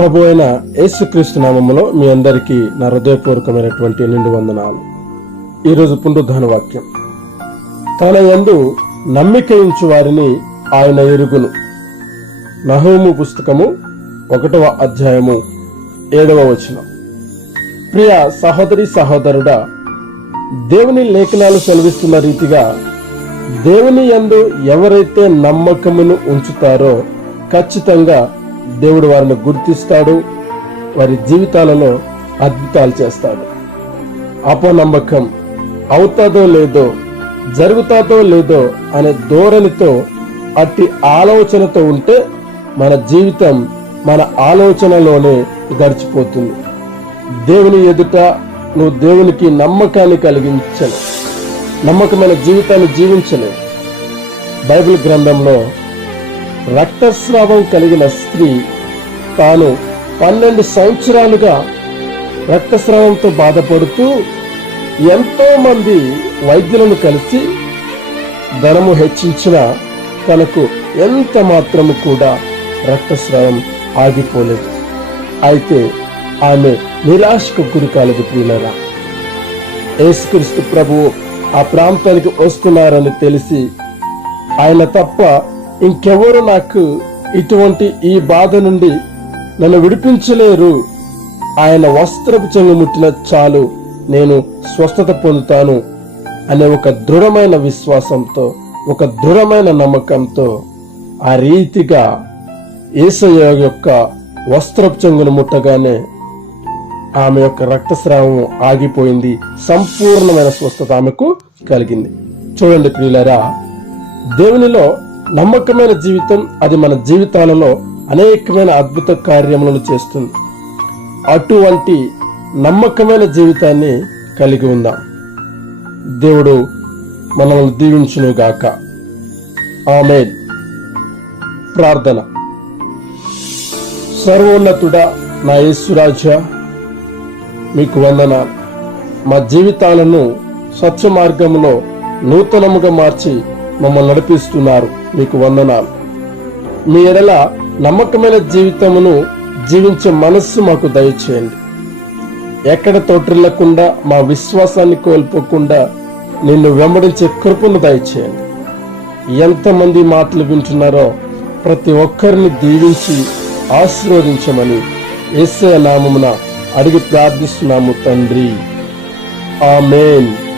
ప్రభు అయిన యేసుక్రీస్తు నామములో మీ అందరికీ నా హృదయపూర్వకమైనటువంటి నిండు వందనాలు. ఈరోజు పునరుద్ధాన వాక్యం. తన యందు నమ్మికయించు వారిని ఆయన ఎరుగును. నహోము పుస్తకము ఒకటవ అధ్యాయము ఏడవ వచనం. ప్రియ సహోదరి సహోదరుడా దేవుని లేఖనాలు సెలవిస్తున్న రీతిగా దేవుని యందు ఎవరైతే నమ్మకమును ఉంచుతారో ఖచ్చితంగా దేవుడు వారిని గుర్తిస్తాడు వారి జీవితాలలో అద్భుతాలు చేస్తాడు. అపనమ్మకం అవుతాదో లేదో జరుగుతాదో లేదో అనే ధోరణితో అట్టి ఆలోచనతో ఉంటే మన జీవితం మన ఆలోచనలోనే గడిచిపోతుంది. దేవుని ఎదుట నువ్వు దేవునికి నమ్మకాన్ని కలిగించను నమ్మకమైన జీవితాన్ని జీవించలేవు. బైబిల్ గ్రంథంలో రక్తస్రావం కలిగిన స్త్రీ తాను పన్నెండు సంవత్సరాలుగా రక్తస్రావంతో బాధపడుతూ ఎంతో మంది వైద్యులను కలిసి ధనము హెచ్చించిన తనకు ఎంత మాత్రము కూడా రక్తస్రావం ఆగిపోలేదు. అయితే ఆమె నిరాశకు గురి కాలేదు ప్రియులరా. యేసుక్రీస్తు ప్రభువు ఆ ప్రాంతానికి వస్తున్నారని తెలిసి ఆయన తప్ప ఇంకెవరు నాకు ఇటువంటి ఈ బాధ నుండి నన్ను విడిపించలేరు. ఆయన వస్త్రపు చెంగు ముట్టిన చాలు నేను స్వస్థత పొందుతాను అనే ఒక దృఢమైన విశ్వాసంతో ఒక దృఢమైన నమ్మకంతో ఆ రీతిగా ఏసయ్య యొక్క వస్త్రపు చెంగును ముట్టగానే ఆమె యొక్క రక్తస్రావం ఆగిపోయింది. సంపూర్ణమైన స్వస్థత ఆమెకు కలిగింది. చూడండి ప్రియులరా దేవునిలో నమ్మకమైన జీవితం అది మన జీవితాలలో అనేకమైన అద్భుత కార్యములను చేస్తుంది. అటువంటి నమ్మకమైన జీవితాన్ని కలిగి ఉందాం. దేవుడు మనల్ని దీవించునుగాక. ఆమె ప్రార్థన. సర్వోన్నతుడా నా యేసురాజా మీకు వందనాలు మా జీవితాలను స్వచ్ఛ మార్గంలో నూతనముగా మార్చి మమ్మల్ని నడిపిస్తున్నారు. మీకు వందనాలు. మీ ఎడల నమ్మకమైన జీవితమును జీవించే మనస్సు మాకు దయచేయండి. ఎక్కడ తోటిల్లకుండా మా విశ్వాసాన్ని కోల్పోకుండా నిన్ను వెంబడించే కృపను దయచేయండి. ఎంతమంది మాటలు వింటున్నారో ప్రతి ఒక్కరిని దీవించి ఆశీర్వదించమని యేసే నామమున అడిగి ప్రార్థిస్తున్నాము తండ్రి. ఆమెన్.